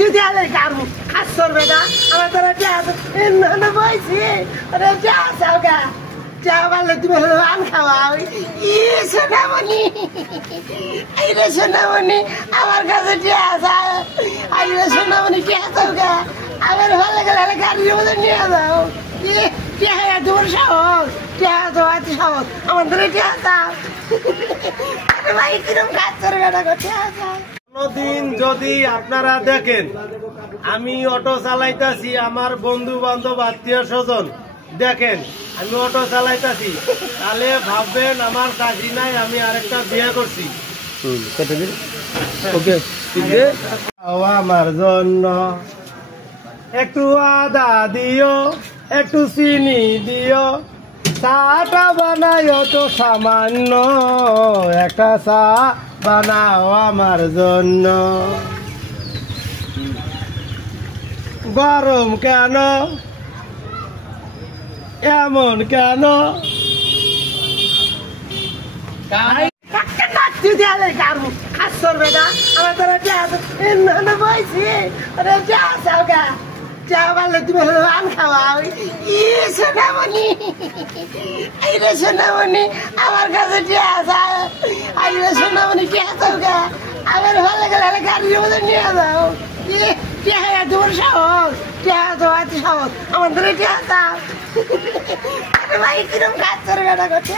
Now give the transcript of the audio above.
তুই দেয়ালে কারু খাসর বেটা আমার তোরা না বইছি আরে যা সাউগা যা বলে তুমি আন খাওয়াও ই সোনামণি এই রে সোনামণি আমার কাছে যা যায় আই রে সোনামণি কে সাউগা আমার ভালো গেলে গাড়ির মধ্যে নিয়ে যাও তোমার সাহস সাহস আমাদের ভাই কিরম কাজ করে বেটা করতে কোনদিন যদি আপনারা দেখেন আমি অটো চালাইতাছি, আমার বন্ধু বান্ধব আত্মীয় স্বজন দেখেন আমি অটো চালাইতাছি, তাহলে ভাববেন আমার চাকরি নাই, আমি আরেকটা বিয়ে করছি। আমার জন্য একটু আদা দিও, একটু চিনি দিও, চাটা বানাইও তো সামান্য, একটা চা বানাও আমার জন্য। গরম কেন এমন কেন? তুই দেয়ালে কারু খাসর বেটা আমার তোরা না বইছি আরে যা সাউগা যা বলে তুমি আন খাওয়াও ই সোনামণি এই রে সোনামণি আমার কাছে যা যায় আই রে সোনামণি কে সাউগা আমার ভালো গেলে গাড়ির মধ্যে নিয়ে যাও তোমার সাহস সাহস আমাদের ভাই কিরম কাজ করে বেটা করতে